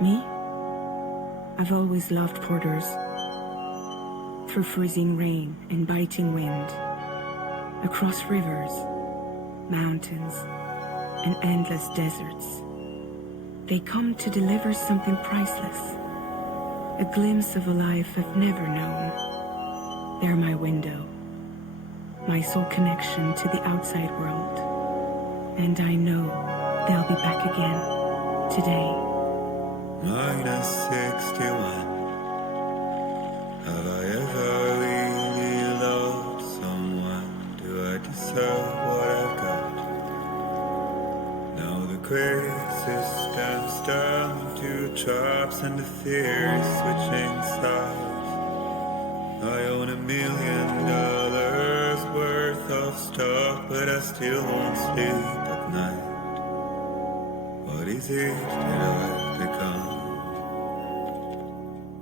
Me? I've always loved porters. Through freezing rain and biting wind, across rivers, mountains, and endless deserts. They come to deliver something priceless, a glimpse of a life I've never known. They're my window, my sole connection to the outside world. And I know they'll be back again, today. Minus 61. Have I ever really loved someone? Do I deserve what I've got? Now the great system's down to chops and the fear is switching sides. I own $1 million worth of stuff, but I still won't sleep at night. What is it that I've become?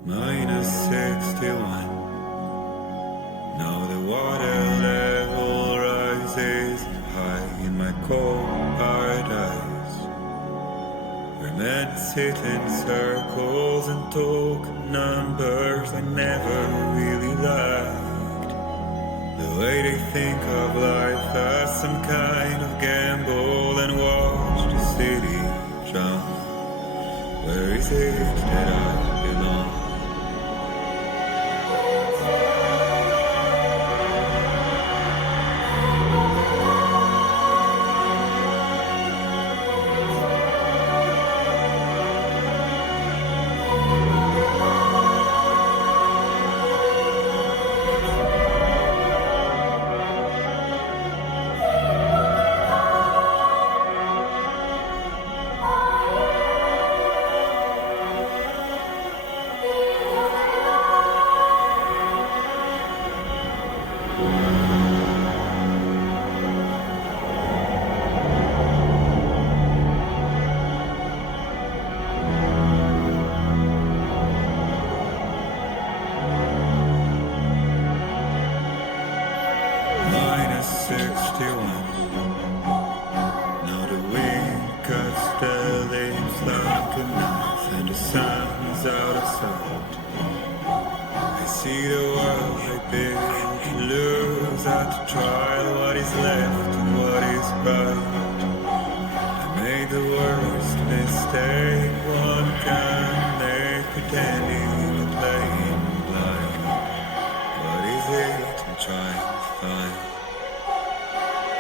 Minus 61. Now the water level rises high in my cold paradise, where men sit in circles and talk numbers I never really liked. The way they think of life as some kind of gamble and watch the city drown. Where is it that I belong?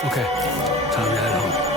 Okay, time to head home.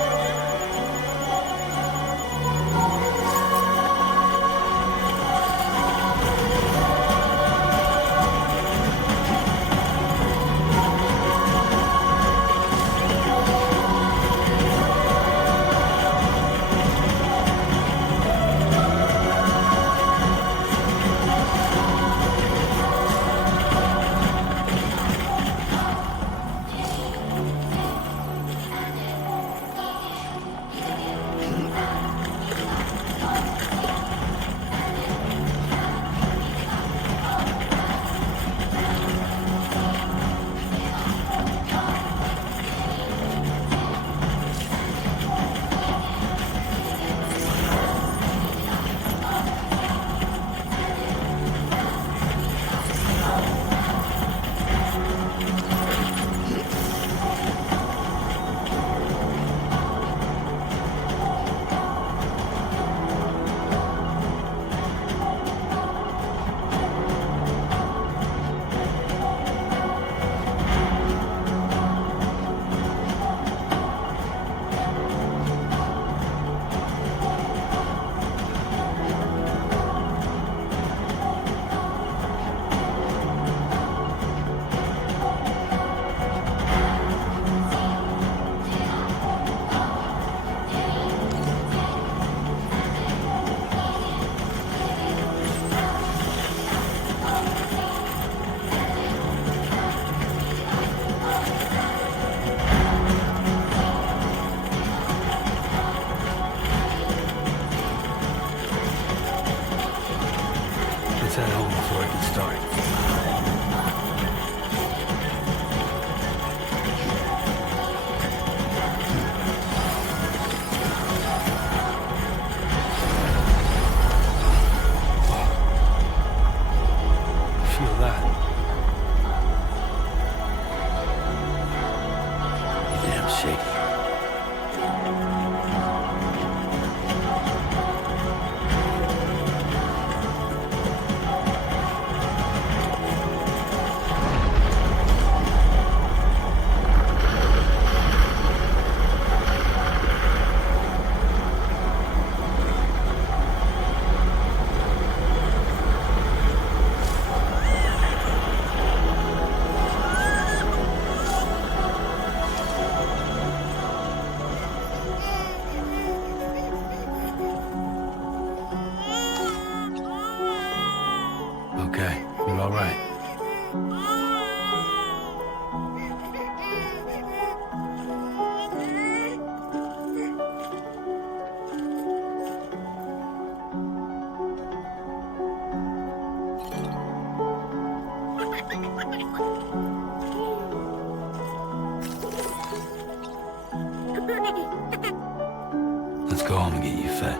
Let's head home before it gets dark. Let's go home and get you fed.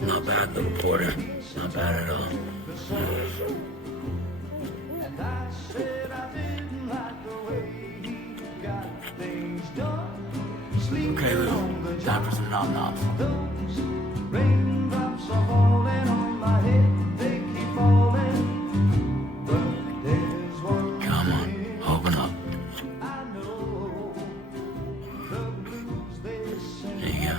Not bad, little porter. Not bad at all. Okay, Lou. Time for some nom-noms. Come on, open up. There you go.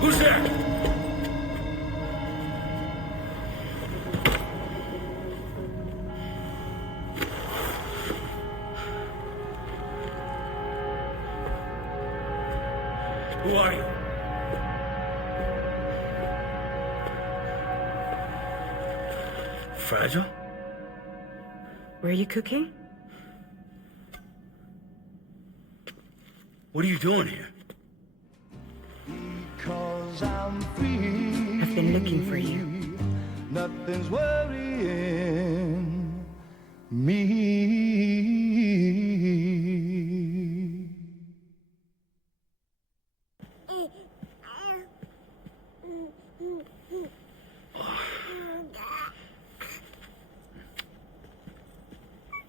Who's there? Who are you? Fragile? Were you cooking? What are you doing here? I've been looking for you. Nothing's worrying me.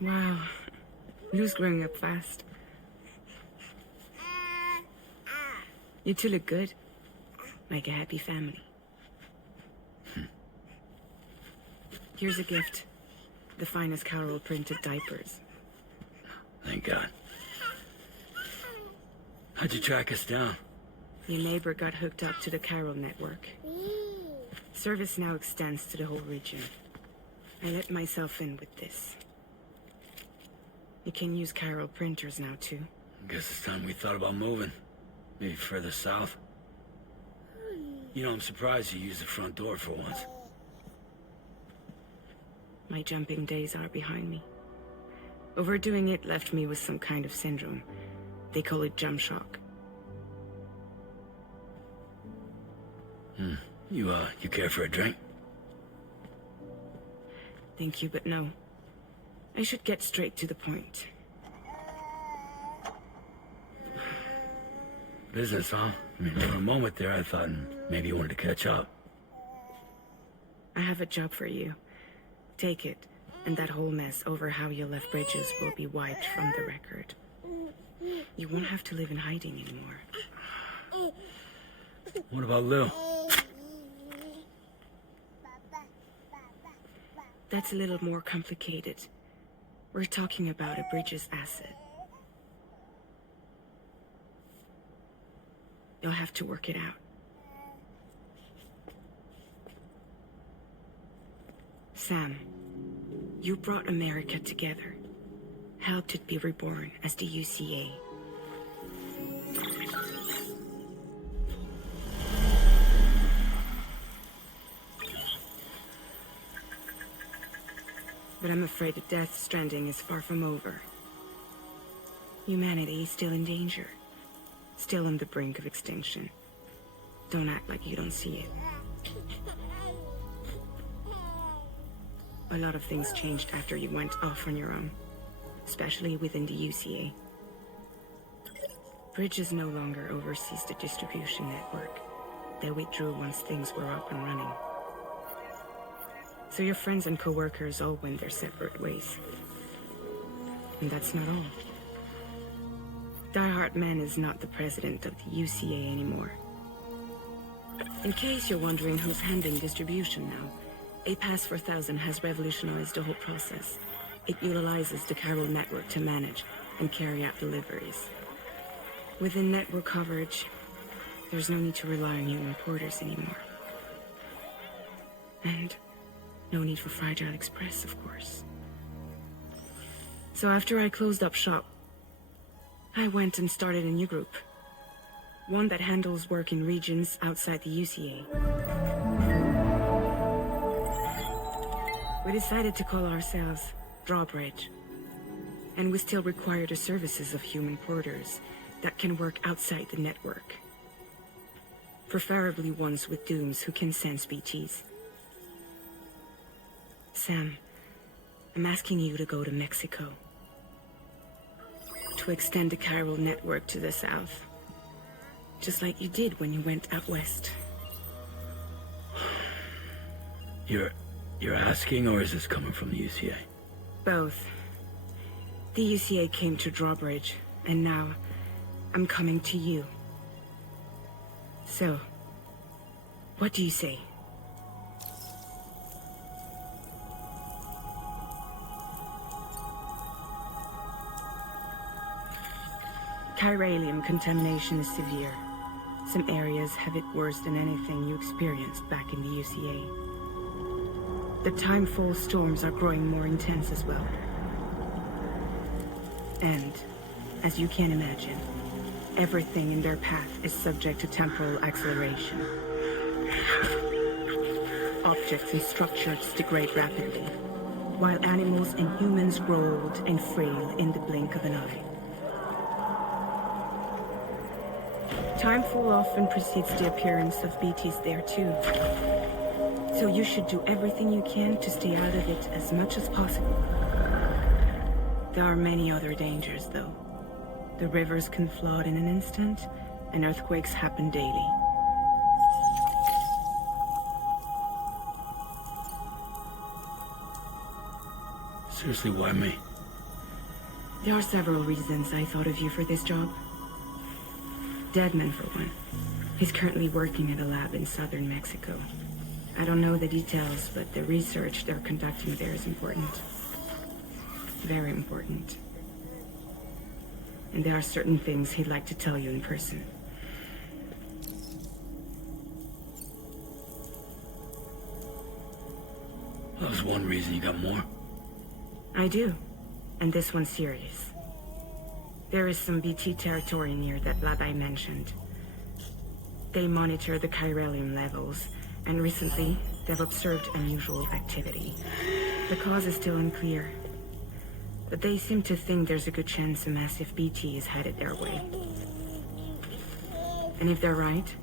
Wow. Lou's growing up fast. You two look good. Like a happy family. Here's a gift. The finest Carol printed diapers. Thank God. How'd you track us down? Your neighbor got hooked up to the Carol network. Service now extends to the whole region. I let myself in with this. You can use Carol printers now too. Guess it's time we thought about moving. Maybe further south. You know, I'm surprised you used the front door for once. My jumping days are behind me. Overdoing it left me with some kind of syndrome. They call it jump shock. You care for a drink? Thank you, but no. I should get straight to the point. Business, huh? I mean, for a moment there, I thought maybe you wanted to catch up. I have a job for you. Take it, and that whole mess over how you left Bridges will be wiped from the record. You won't have to live in hiding anymore. What about Lou? That's a little more complicated. We're talking about a Bridges asset. You'll have to work it out. Sam, you brought America together. Helped it be reborn as the UCA. But I'm afraid the death stranding is far from over. Humanity is still in danger. still on the brink of extinction. Don't act like you don't see it. A lot of things changed after you went off on your own, especially within the UCA. Bridges no longer oversees the distribution network. They withdrew once things were up and running. So your friends and co-workers all went their separate ways. And that's not all. Die Hard Man is not the president of the UCA anymore. In case you're wondering who's handling distribution now, A Pass 4000 has revolutionized the whole process. It utilizes the Chiral network to manage and carry out deliveries. Within network coverage, there's no need to rely on human porters anymore. And no need for Fragile Express, of course. So after I closed up shop, I went and started a new group. One that handles work in regions outside the UCA. We decided to call ourselves Drawbridge. And we still require the services of human porters that can work outside the network. Preferably ones with dooms who can sense BTs. Sam, I'm asking you to go to Mexico. To extend the Chiral network to the south. Just like you did when you went out west. You're asking, or is this coming from the UCA? Both. The UCA came to Drawbridge, and now I'm coming to you. So, what do you say? Chiralium contamination is severe. Some areas have it worse than anything you experienced back in the UCA. The timefall storms are growing more intense as well. And, as you can imagine, everything in their path is subject to temporal acceleration. Objects and structures degrade rapidly, while animals and humans grow old and frail in the blink of an eye. Timefall often precedes the appearance of BTs there too. So you should do everything you can to stay out of it as much as possible. There are many other dangers though. The rivers can flood in an instant, and earthquakes happen daily. Seriously, why me? There are several reasons I thought of you for this job. Deadman, for one. He's currently working at a lab in southern Mexico. I don't know the details, but the research they're conducting there is important. Very important. And there are certain things he'd like to tell you in person. That was one reason. You got more? I do. And this one's serious. There is some BT territory near that lab I mentioned. They monitor the chiralium levels, and recently, they've observed unusual activity. The cause is still unclear, but they seem to think there's a good chance a massive BT is headed their way. And if they're right,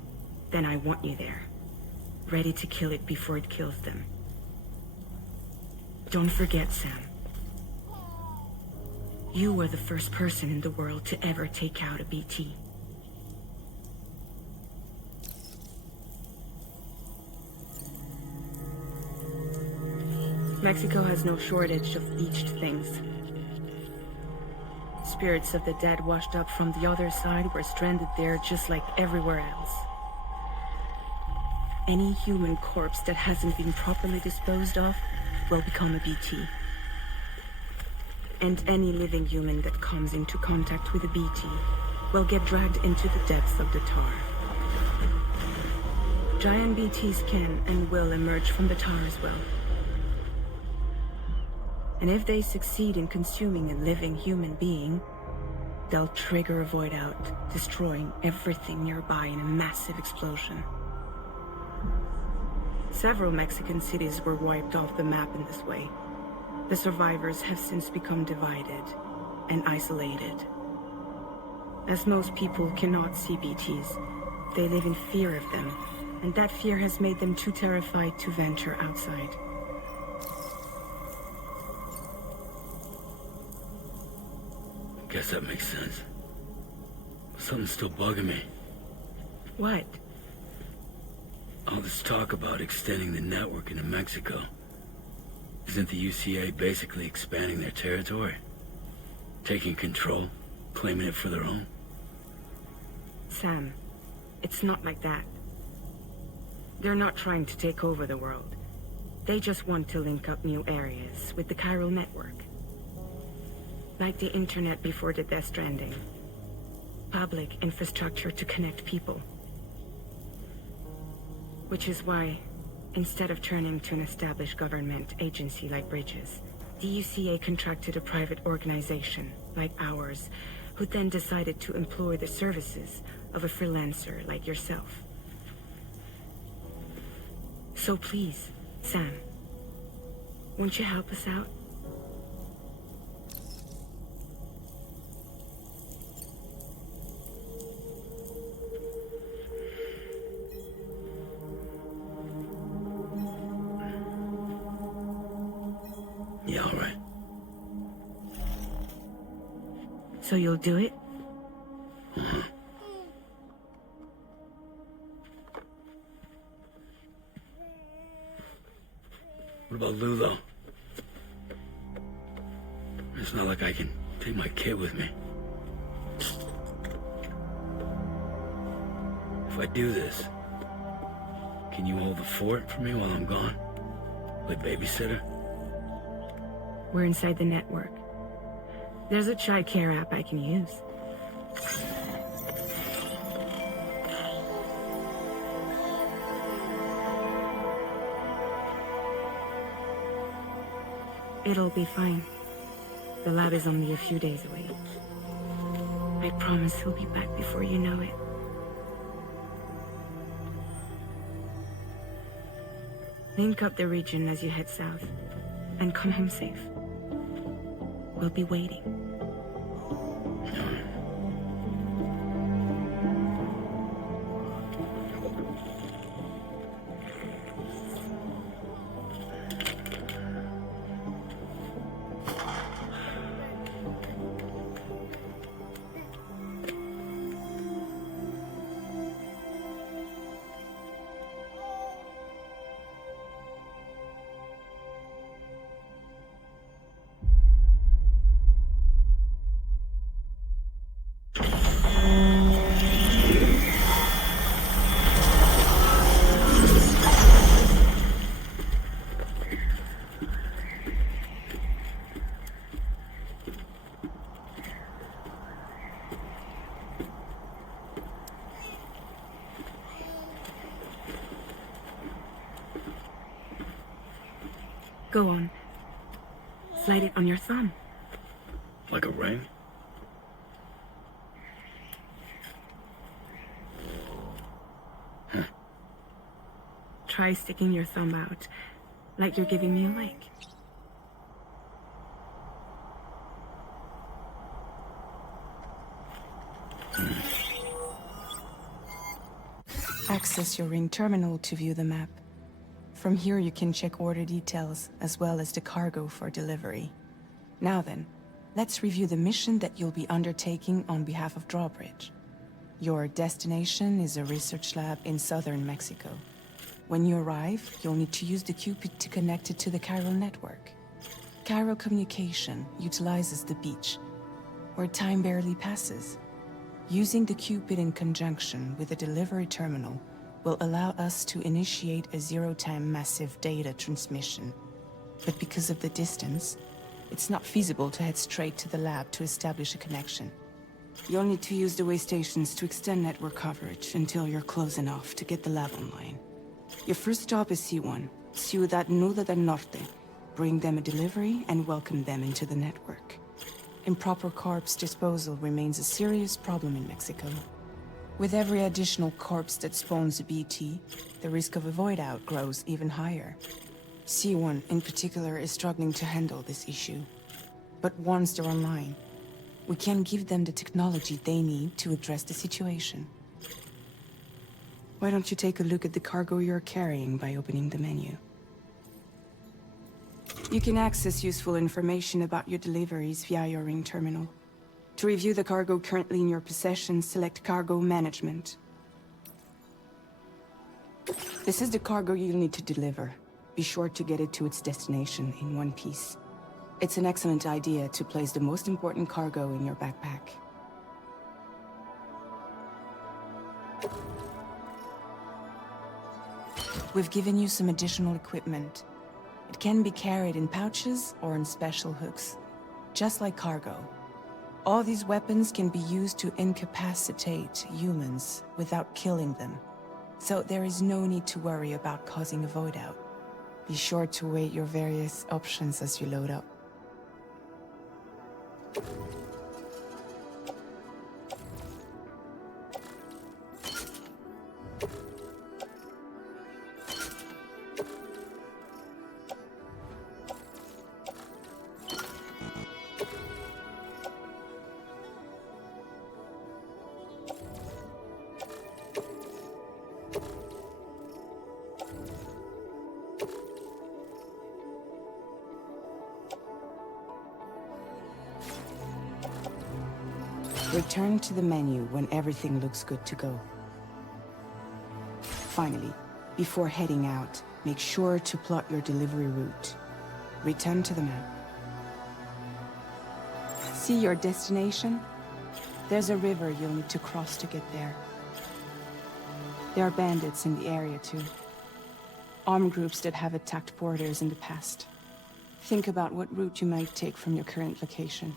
then I want you there, ready to kill it before it kills them. Don't forget, Sam. You were the first person in the world to ever take out a BT. Mexico has no shortage of bleached things. Spirits of the dead washed up from the other side were stranded there just like everywhere else. Any human corpse that hasn't been properly disposed of will become a BT. And any living human that comes into contact with a BT will get dragged into the depths of the tar. Giant BTs can and will emerge from the tar as well. And if they succeed in consuming a living human being, they'll trigger a void out, destroying everything nearby in a massive explosion. Several Mexican cities were wiped off the map in this way. The survivors have since become divided and isolated. As most people cannot see BTs, they live in fear of them, and that fear has made them too terrified to venture outside. Guess that makes sense. Something's still bugging me. What? All this talk about extending the network into Mexico. Isn't the UCA basically expanding their territory? Taking control, claiming it for their own? Sam, it's not like that. They're not trying to take over the world. They just want to link up new areas with the chiral network. Like the internet before the Death Stranding. Public infrastructure to connect people. Which is why, instead of turning to an established government agency like Bridges, the UCA contracted a private organization, like ours, who then decided to employ the services of a freelancer like yourself. So please, Sam, won't you help us out? Yeah, all right. So you'll do it? Uh-huh. What about Lou, though? It's not like I can take my kid with me. If I do this, can you hold the fort for me while I'm gone? Play babysitter? We're inside the network. There's a child care app I can use. It'll be fine. The lab is only a few days away. I promise he'll be back before you know it. Link up the region as you head south, and come home safe. We'll be waiting. Go on. Slide it on your thumb. Like a ring? Huh. Try sticking your thumb out, like you're giving me a leg. Access your ring terminal to view the map. From here you can check order details, as well as the cargo for delivery. Now then, let's review the mission that you'll be undertaking on behalf of Drawbridge. Your destination is a research lab in southern Mexico. When you arrive, you'll need to use the Cupid to connect it to the chiral network. Chiral communication utilizes the beach, where time barely passes. Using the Cupid in conjunction with the delivery terminal will allow us to initiate a zero-time massive data transmission. But because of the distance, it's not feasible to head straight to the lab to establish a connection. You'll need to use the way stations to extend network coverage until you're close enough to get the lab online. Your first stop is C1, Ciudad Nuda del Norte. Bring them a delivery and welcome them into the network. Improper corpse disposal remains a serious problem in Mexico. With every additional corpse that spawns a BT, the risk of a void out grows even higher. C1 in particular is struggling to handle this issue. But once they're online, We can give them the technology they need to address the situation. Why don't you take a look at the cargo you're carrying by opening the menu? You can access useful information about your deliveries via your ring terminal. To review the cargo currently in your possession, select Cargo Management. This is the cargo you'll need to deliver. Be sure to get it to its destination in one piece. It's an excellent idea to place the most important cargo in your backpack. We've given you some additional equipment. It can be carried in pouches or in special hooks, just like cargo. All these weapons can be used to incapacitate humans without killing them. So there is no need to worry about causing a void out. Be sure to weigh your various options as you load up. Return to the menu when everything looks good to go. Finally, before heading out, make sure to plot your delivery route. Return to the map. See your destination? There's a river you'll need to cross to get there. There are bandits in the area too. Armed groups that have attacked borders in the past. Think about what route you might take from your current location.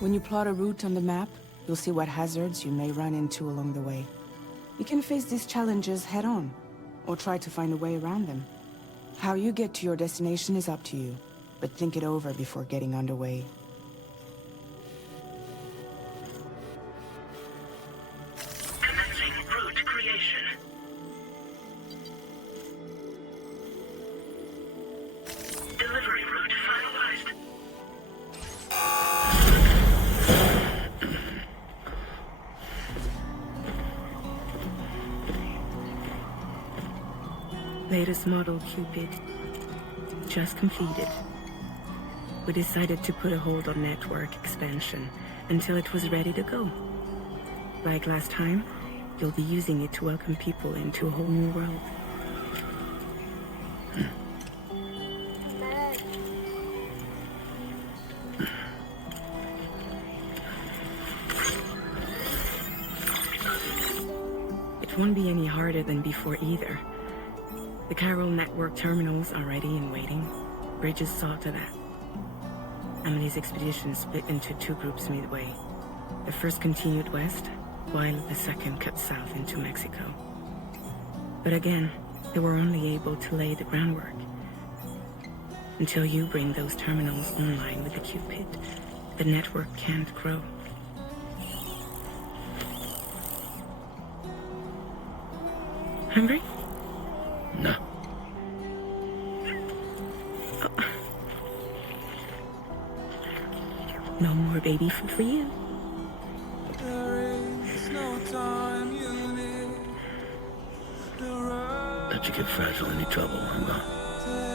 When you plot a route on the map, you'll see what hazards you may run into along the way. You can face these challenges head-on, or try to find a way around them. How you get to your destination is up to you, but think it over before getting underway. Commencing route creation. Delivery route finalized. Latest model Cupid. Just completed. We decided to put a hold on network expansion until it was ready to go. Like last time, you'll be using it to welcome people into a whole new world. It won't be any harder than before either. The Carol network terminals are ready and waiting. Bridges saw to that. Emily's expedition split into two groups midway. The first continued west, while the second cut south into Mexico. But again, they were only able to lay the groundwork. Until you bring those terminals online with the Cupid, the network can't grow. Hungry? No. No more baby food for you. Let you get fragile any trouble, I'm gone.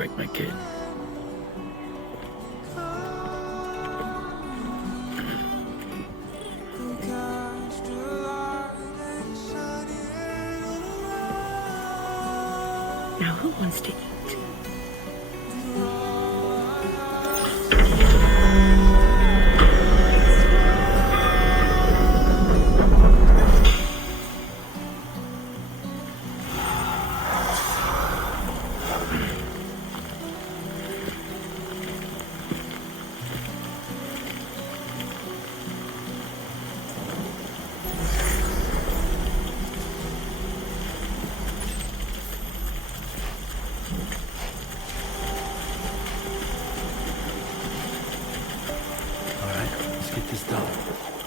break my kid. Now who wants to eat? All right, let's get this done.